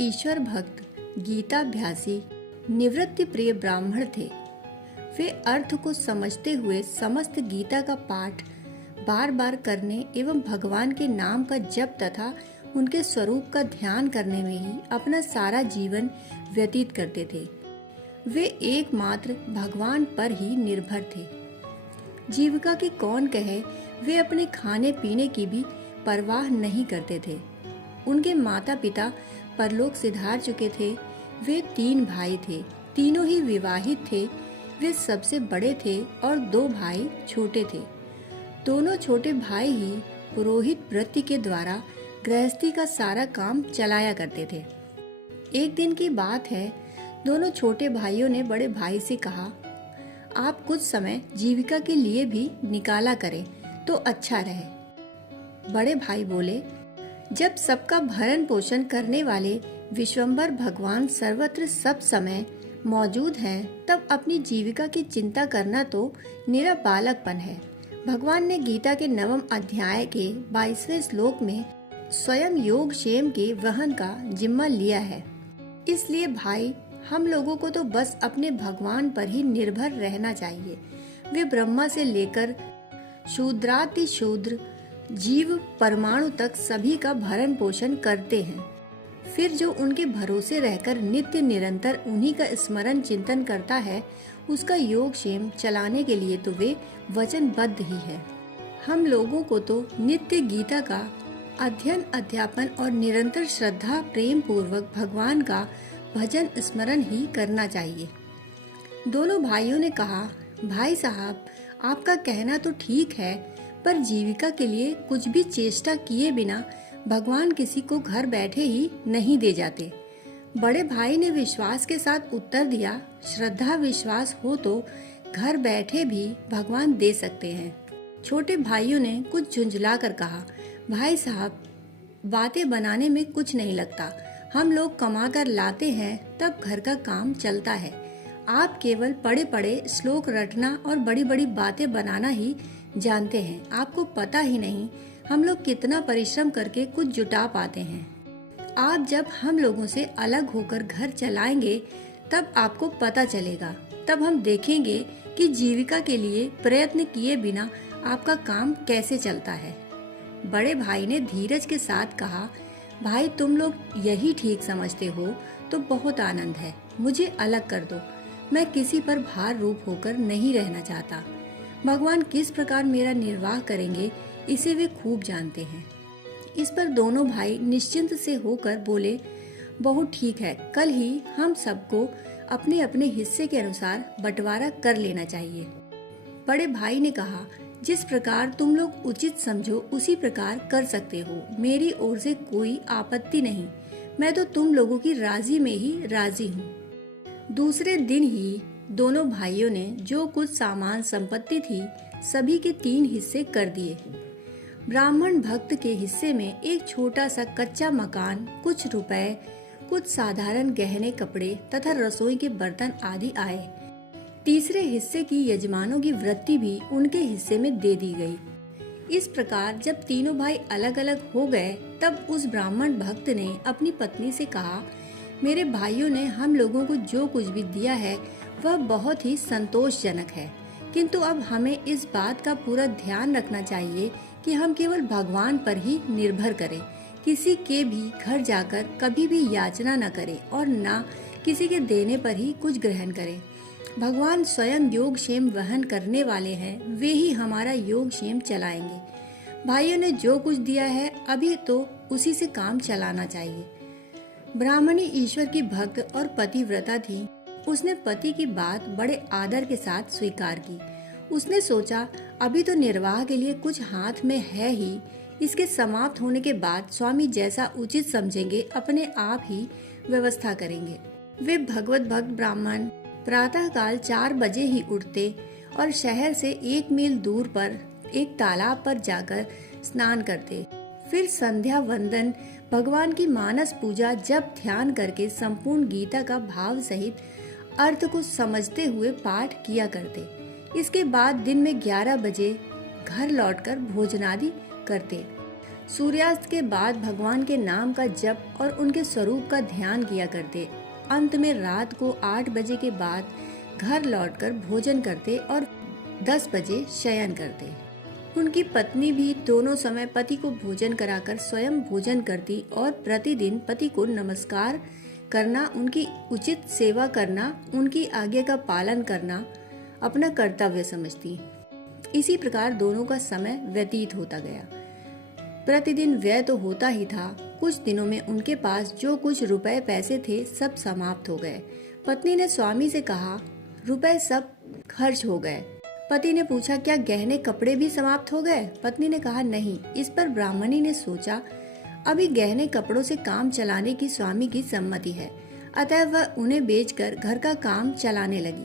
ईश्वर भक्त गीताभ्यासी निवृत्ति प्रिय ब्राह्मण थे। वे अर्थ को समझते हुए समस्त गीता का पाठ बार बार करने एवं भगवान के नाम का जप तथा उनके स्वरूप का ध्यान करने में ही अपना सारा जीवन व्यतीत करते थे। वे एकमात्र भगवान पर ही निर्भर थे। जीविका की कौन कहे, वे अपने खाने पीने की भी परवाह नहीं करते थे। उनके माता पिता परलोक सिधार चुके थे। वे 3 भाई थे, तीनों ही विवाहित थे। वे सबसे बड़े थे और 2 भाई छोटे थे। दोनों छोटे भाई ही पुरोहित वृत्ति के द्वारा गृहस्थी का सारा काम चलाया करते थे। एक दिन की बात है, दोनों छोटे भाइयों ने बड़े भाई से कहा, आप कुछ समय जीविका के लिए भी निकाला करें तो अच्छा रहे। बड़े भाई बोले, जब सबका भरण पोषण करने वाले विश्वम्भर भगवान सर्वत्र सब समय मौजूद हैं, तब अपनी जीविका की चिंता करना तो निरा बालकपन है। भगवान ने गीता के 9वें अध्याय के 22वें श्लोक में स्वयं योग क्षेम के वहन का जिम्मा लिया है। इसलिए भाई, हम लोगों को तो बस अपने भगवान पर ही निर्भर रहना चाहिए। वे ब्रह्मा से लेकर शूद्राति शूद्र जीव परमाणु तक सभी का भरण पोषण करते हैं। फिर जो उनके भरोसे रहकर नित्य निरंतर उन्हीं का स्मरण चिंतन करता है, उसका योग क्षेम चलाने के लिए तो वे वचनबद्ध ही है। हम लोगों को तो नित्य गीता का अध्ययन अध्यापन और निरंतर श्रद्धा प्रेम पूर्वक भगवान का भजन स्मरण ही करना चाहिए। दोनों भाइयों ने कहा, भाई साहब, आपका कहना तो ठीक है, पर जीविका के लिए कुछ भी चेष्टा किए बिना भगवान किसी को घर बैठे ही नहीं दे जाते। बड़े भाई ने विश्वास के साथ उत्तर दिया, श्रद्धा विश्वास हो तो घर बैठे भी भगवान दे सकते हैं। छोटे भाइयों ने कुछ झुंझलाकर कहा, भाई साहब, बातें बनाने में कुछ नहीं लगता। हम लोग कमा कर लाते हैं, तब घर का काम चलता है। आप केवल पड़े पड़े श्लोक रटना और बड़ी बड़ी बातें बनाना ही जानते हैं। आपको पता ही नहीं हम लोग कितना परिश्रम करके कुछ जुटा पाते हैं। आप जब हम लोगों से अलग होकर घर चलाएंगे, तब आपको पता चलेगा। तब हम देखेंगे कि जीविका के लिए प्रयत्न किए बिना आपका काम कैसे चलता है। बड़े भाई ने धीरज के साथ कहा, भाई, तुम लोग यही ठीक समझते हो तो बहुत आनंद है। मुझे अलग कर दो। मैं किसी पर भार रूप होकर नहीं रहना चाहता। भगवान किस प्रकार मेरा निर्वाह करेंगे, इसे वे खूब जानते हैं। इस पर दोनों भाई निश्चिंत से होकर बोले, बहुत ठीक है, कल ही हम सबको अपने अपने हिस्से के अनुसार बंटवारा कर लेना चाहिए। बड़े भाई ने कहा, जिस प्रकार तुम लोग उचित समझो उसी प्रकार कर सकते हो। मेरी ओर से कोई आपत्ति नहीं। मैं तो तुम लोगों की राजी में ही राजी हूँ। दूसरे दिन ही दोनों भाइयों ने जो कुछ सामान संपत्ति थी, सभी के 3 हिस्से कर दिए। ब्राह्मण भक्त के हिस्से में एक छोटा सा कच्चा मकान, कुछ रुपए, कुछ साधारण गहने कपड़े तथा रसोई के बर्तन आदि आए। तीसरे हिस्से की यजमानों की वृत्ति भी उनके हिस्से में दे दी गई। इस प्रकार जब तीनों भाई अलग अलग हो गए, तब उस ब्राह्मण भक्त ने अपनी पत्नी से कहा, मेरे भाइयों ने हम लोगों को जो कुछ भी दिया है वह बहुत ही संतोषजनक है, किंतु अब हमें इस बात का पूरा ध्यान रखना चाहिए कि हम केवल भगवान पर ही निर्भर करें। किसी के भी घर जाकर कभी भी याचना न करें और न किसी के देने पर ही कुछ ग्रहण करें। भगवान स्वयं योग क्षेम वहन करने वाले हैं, वे ही हमारा योग क्षेम चलाएंगे। भाइयों ने जो कुछ दिया है, अभी तो उसी से काम चलाना चाहिए। ब्राह्मणी ईश्वर की भक्त और पतिव्रता थी। उसने पति की बात बड़े आदर के साथ स्वीकार की। उसने सोचा, अभी तो निर्वाह के लिए कुछ हाथ में है ही, इसके समाप्त होने के बाद स्वामी जैसा उचित समझेंगे अपने आप ही व्यवस्था करेंगे। वे भगवत भक्त ब्राह्मण प्रातः काल 4 बजे ही उठते और शहर से 1 मील दूर पर एक तालाब पर जाकर स्नान करते। फिर संध्या वंदन, भगवान की मानस पूजा, जप ध्यान करके संपूर्ण गीता का भाव सहित अर्थ को समझते हुए पाठ किया करते। इसके बाद दिन में 11 बजे घर लौटकर भोजनादि करते। सूर्यास्त के बाद भगवान के नाम का जप और उनके स्वरूप का ध्यान किया करते। अंत में रात को 8 बजे के बाद घर लौटकर भोजन करते और 10 बजे शयन करते। उनकी पत्नी भी दोनों समय पति को भोजन कराकर स्वयं भोजन करती और प्रतिदिन पति को नमस्कार करना, उनकी उचित सेवा करना, उनकी आज्ञा का पालन करना अपना कर्तव्य समझती। इसी प्रकार दोनों का समय व्यतीत होता गया। प्रतिदिन व्यय तो होता ही था। कुछ दिनों में उनके पास जो कुछ रुपए पैसे थे सब समाप्त हो गए। पत्नी ने स्वामी से कहा, रुपए सब खर्च हो गए। पति ने पूछा, क्या गहने कपड़े भी समाप्त हो गए? पत्नी ने कहा, नहीं। इस पर ब्राह्मणी ने सोचा, अभी गहने कपड़ों से काम चलाने की स्वामी की सम्मति है, अतः वह उन्हें बेचकर घर का काम चलाने लगी।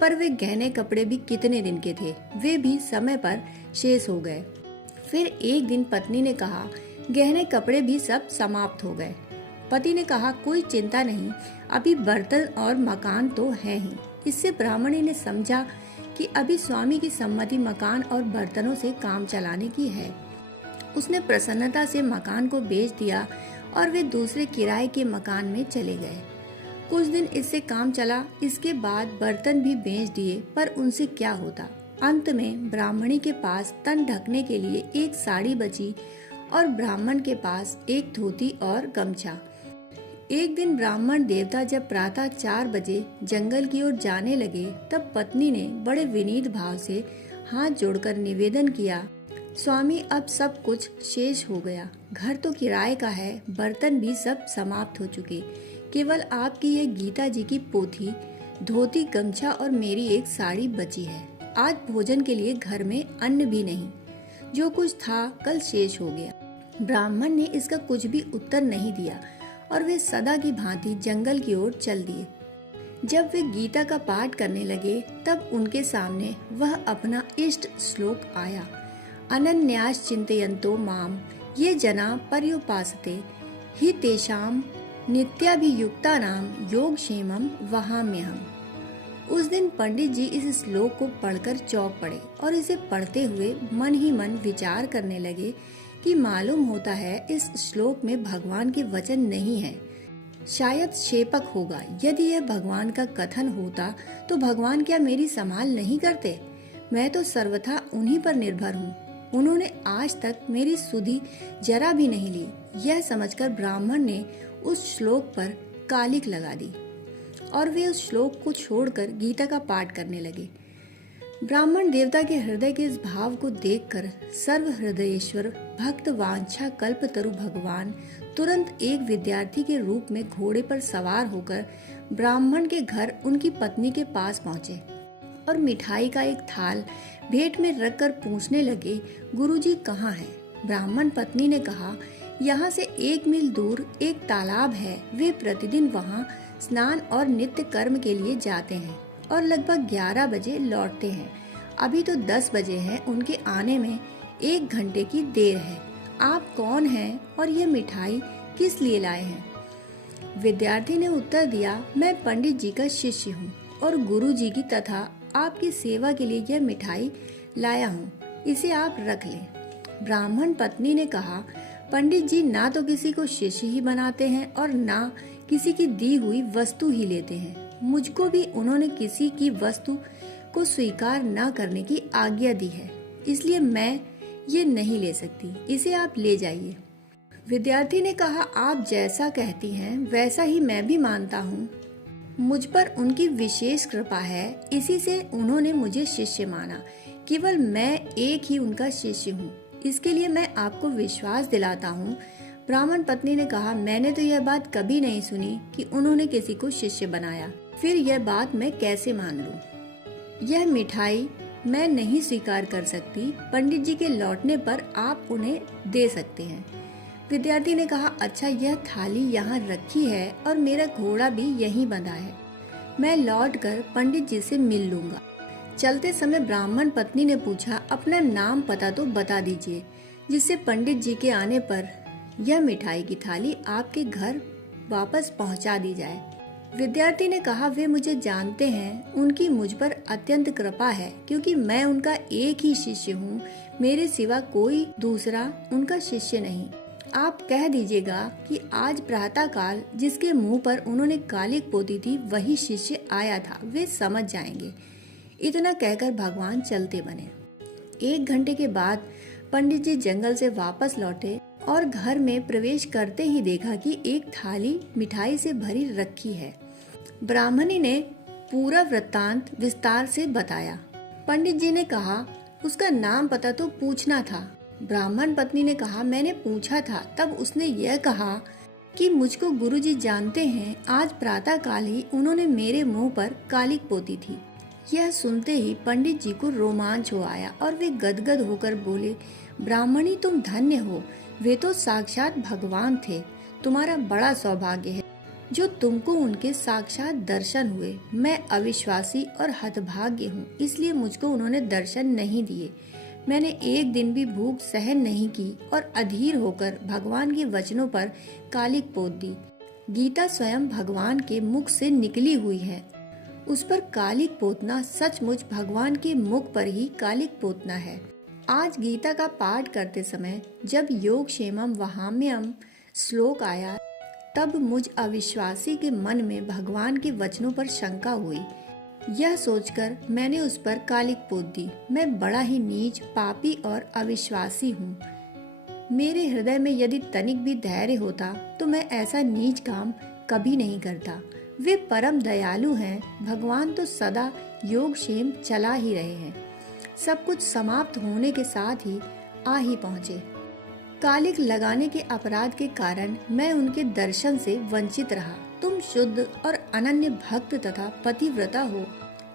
पर वे गहने कपड़े भी कितने दिन के थे, वे भी समय पर शेष हो गए। फिर एक दिन पत्नी ने कहा, गहने कपड़े भी सब समाप्त हो गए। पति ने कहा, कोई चिंता नहीं, अभी बर्तन और मकान तो है ही। इससे ब्राह्मणी ने समझा कि अभी स्वामी की सम्मति मकान और बर्तनों से काम चलाने की है। उसने प्रसन्नता से मकान को बेच दिया और वे दूसरे किराए के मकान में चले गए। कुछ दिन इससे काम चला, इसके बाद बर्तन भी बेच दिए, पर उनसे क्या होता। अंत में ब्राह्मणी के पास तन ढकने के लिए एक साड़ी बची और ब्राह्मण के पास एक धोती और गमछा। एक दिन ब्राह्मण देवता जब प्रातः 4 बजे जंगल की ओर जाने लगे, तब पत्नी ने बड़े विनीत भाव से हाथ जोड़कर निवेदन किया, स्वामी अब सब कुछ शेष हो गया। घर तो किराए का है, बर्तन भी सब समाप्त हो चुके, केवल आपकी ये गीता जी की पोथी, धोती, गमछा और मेरी एक साड़ी बची है। आज भोजन के लिए घर में अन्न भी नहीं, जो कुछ था कल शेष हो गया। ब्राह्मण ने इसका कुछ भी उत्तर नहीं दिया और वे सदा की भांति जंगल की ओर चल दिए। जब वे गीता का पाठ करने लगे, तब उनके सामने वह अपना इष्ट श्लोक आया, अनन्यास चिंतयन्तो माम ये जना पर्युपासते हि तेषाम नित्याभियुक्तानाम योगक्षेमं वहाम्यहम्। उस दिन पंडित जी इस श्लोक को पढ़कर चौंक पड़े और इसे पढ़ते हुए मन ही मन विचार करने लगे कि मालूम होता है इस श्लोक में भगवान के वचन नहीं है, शायद शेपक होगा। यदि यह भगवान का कथन होता तो भगवान क्या मेरी संभाल नहीं करते? मैं तो सर्वथा उन्हीं पर निर्भर हूँ। उन्होंने आज तक मेरी सुधि जरा भी नहीं ली। यह समझकर ब्राह्मण ने उस श्लोक पर कालिक लगा दी और वे उस श्लोक को छोड़कर गीता का पाठ करने लगे। ब्राह्मण देवता के हृदय के इस भाव को देखकर सर्व हृदयेश्वर भक्त वांछा कल्पतरु भगवान तुरंत एक विद्यार्थी के रूप में घोड़े पर सवार होकर ब्राह्मण के घर उनकी पत्नी के पास पहुंचे और मिठाई का एक थाल भेंट में रखकर पूछने लगे, गुरुजी कहाँ हैं? ब्राह्मण पत्नी ने कहा, यहाँ से 1 मील दूर एक तालाब है, वे प्रतिदिन वहाँ स्नान और नित्य कर्म के लिए जाते हैं और लगभग 11 बजे लौटते हैं। अभी तो 10 बजे हैं, उनके आने में 1 घंटे की देर है। आप कौन हैं और यह मिठाई किस लिए लाए हैं? विद्यार्थी ने उत्तर दिया, मैं पंडित जी का शिष्य हूँ और गुरु जी की तथा आपकी सेवा के लिए यह मिठाई लाया हूँ, इसे आप रख लें। ब्राह्मण पत्नी ने कहा, पंडित जी ना तो किसी को शिष्य ही बनाते हैं और ना किसी की दी हुई वस्तु ही लेते हैं। मुझको भी उन्होंने किसी की वस्तु को स्वीकार न करने की आज्ञा दी है, इसलिए मैं ये नहीं ले सकती, इसे आप ले जाइए। विद्यार्थी ने कहा, आप जैसा कहती हैं वैसा ही मैं भी मानता हूँ। मुझ पर उनकी विशेष कृपा है, इसी से उन्होंने मुझे शिष्य माना। केवल मैं एक ही उनका शिष्य हूँ, इसके लिए मैं आपको विश्वास दिलाता हूँ। ब्राह्मण पत्नी ने कहा, मैंने तो यह बात कभी नहीं सुनी कि उन्होंने किसी को शिष्य बनाया, फिर यह बात मैं कैसे मान लूं? यह मिठाई मैं नहीं स्वीकार कर सकती, पंडित जी के लौटने पर आप उन्हें दे सकते हैं। विद्यार्थी ने कहा, अच्छा यह थाली यहाँ रखी है और मेरा घोड़ा भी यहीं बंधा है, मैं लौटकर पंडित जी से मिल लूंगा। चलते समय ब्राह्मण पत्नी ने पूछा, अपना नाम पता तो बता दीजिए, जिससे पंडित जी के आने पर यह मिठाई की थाली आपके घर वापस पहुंचा दी जाए। विद्यार्थी ने कहा, वे मुझे जानते हैं, उनकी मुझ पर अत्यंत कृपा है, क्योंकि मैं उनका एक ही शिष्य हूँ, मेरे सिवा कोई दूसरा उनका शिष्य नहीं। आप कह दीजिएगा कि आज प्रातः काल जिसके मुंह पर उन्होंने कालिक पोती थी वही शिष्य आया था, वे समझ जाएंगे। इतना कहकर भगवान चलते बने। 1 घंटे के बाद पंडित जी जंगल से वापस लौटे और घर में प्रवेश करते ही देखा कि एक थाली मिठाई से भरी रखी है। ब्राह्मणी ने पूरा वृत्तांत विस्तार से बताया। पंडित जी ने कहा, उसका नाम पता तो पूछना था। ब्राह्मण पत्नी ने कहा, मैंने पूछा था, तब उसने यह कहा कि मुझको गुरुजी जानते हैं, आज प्रातः काल ही उन्होंने मेरे मुंह पर कालिक पोती थी। यह सुनते ही पंडित जी को रोमांच हो आया और वे गदगद होकर बोले, ब्राह्मणी तुम धन्य हो, वे तो साक्षात भगवान थे। तुम्हारा बड़ा सौभाग्य है जो तुमको उनके साक्षात दर्शन हुए। मैं अविश्वासी और हतभाग्य हूँ, इसलिए मुझको उन्होंने दर्शन नहीं दिए। मैंने एक दिन भी भूख सहन नहीं की और अधीर होकर भगवान के वचनों पर कालिक पोत दी। गीता स्वयं भगवान के मुख से निकली हुई है, उस पर कालिक पोतना सचमुच भगवान के मुख पर ही कालिक पोतना है। आज गीता का पाठ करते समय जब योग क्षेमम वहाम्यम श्लोक आया, तब मुझ अविश्वासी के मन में भगवान के वचनों पर शंका हुई। यह सोचकर मैंने उस पर कालिक पोत दी। मैं बड़ा ही नीच, पापी और अविश्वासी हूँ। मेरे हृदय में यदि तनिक भी धैर्य होता तो मैं ऐसा नीच काम कभी नहीं करता। वे परम दयालु हैं, भगवान तो सदा योग क्षेम चला ही रहे हैं। सब कुछ समाप्त होने के साथ ही आ ही पहुँचे। कालिक लगाने के अपराध के कारण मैं उनके दर्शन से वंचित रहा। तुम शुद्ध और अनन्य भक्त तथा पतिव्रता हो,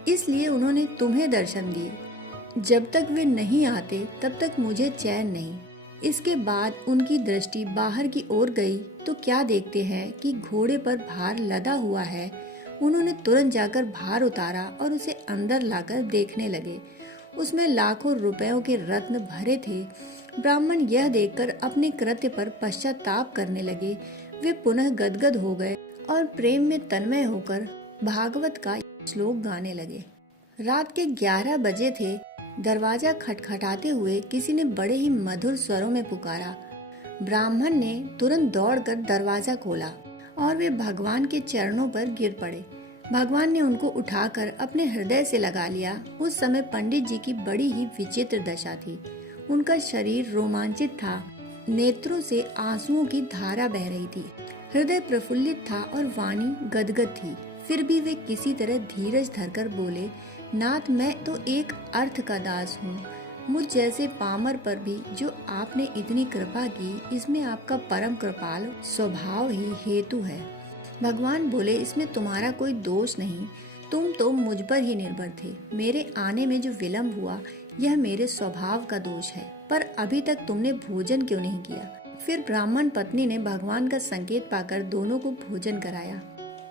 इसलिए उन्होंने तुम्हें दर्शन दिए। जब तक वे नहीं आते तब तक मुझे चैन नहीं। इसके बाद उनकी दृष्टि बाहर की ओर गई तो क्या देखते हैं कि घोड़े पर भार लदा हुआ है। उन्होंने तुरंत जाकर भार उतारा और उसे अंदर लाकर देखने लगे। उसमें लाखों रुपयों के रत्न भरे थे। ब्राह्मण यह देखकर अपने कृत्य पर पश्चाताप करने लगे। वे पुनः गदगद हो गए और प्रेम में तन्मय होकर भागवत का श्लोक गाने लगे। रात के 11 बजे थे। दरवाजा खटखटाते हुए किसी ने बड़े ही मधुर स्वरों में पुकारा। ब्राह्मण ने तुरंत दौड़कर दरवाजा खोला और वे भगवान के चरणों पर गिर पड़े। भगवान ने उनको उठाकर अपने हृदय से लगा लिया। उस समय पंडित जी की बड़ी ही विचित्र दशा थी। उनका शरीर रोमांचित था, नेत्रों से आंसुओं की धारा बह रही थी, हृदय प्रफुल्लित था और वाणी गदगद थी। फिर भी वे किसी तरह धीरज धरकर बोले, नाथ, मैं तो एक अर्थ का दास हूँ। मुझ जैसे पामर पर भी जो आपने इतनी कृपा की, इसमें आपका परम कृपाल स्वभाव ही हेतु है। भगवान बोले, इसमें तुम्हारा कोई दोष नहीं, तुम तो मुझ पर ही निर्भर थे। मेरे आने में जो विलंब हुआ यह मेरे स्वभाव का दोष है, पर अभी तक तुमने भोजन क्यों नहीं किया? फिर ब्राह्मण पत्नी ने भगवान का संकेत पाकर दोनों को भोजन कराया।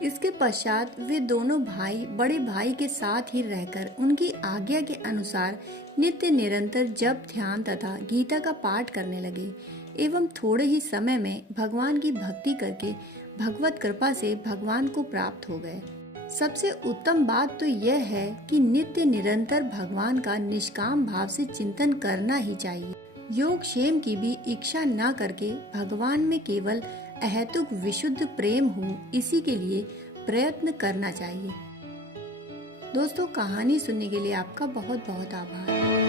इसके पश्चात वे दोनों भाई बड़े भाई के साथ ही रहकर उनकी आज्ञा के अनुसार नित्य निरंतर जप, ध्यान तथा गीता का पाठ करने लगे एवं थोड़े ही समय में भगवान की भक्ति करके भगवत कृपा से भगवान को प्राप्त हो गए। सबसे उत्तम बात तो यह है कि नित्य निरंतर भगवान का निष्काम भाव से चिंतन करना ही चाहिए। योग क्षेम की भी इच्छा न करके भगवान में केवल अहेतुक विशुद्ध प्रेम हो, इसी के लिए प्रयत्न करना चाहिए। दोस्तों, कहानी सुनने के लिए आपका बहुत बहुत आभार।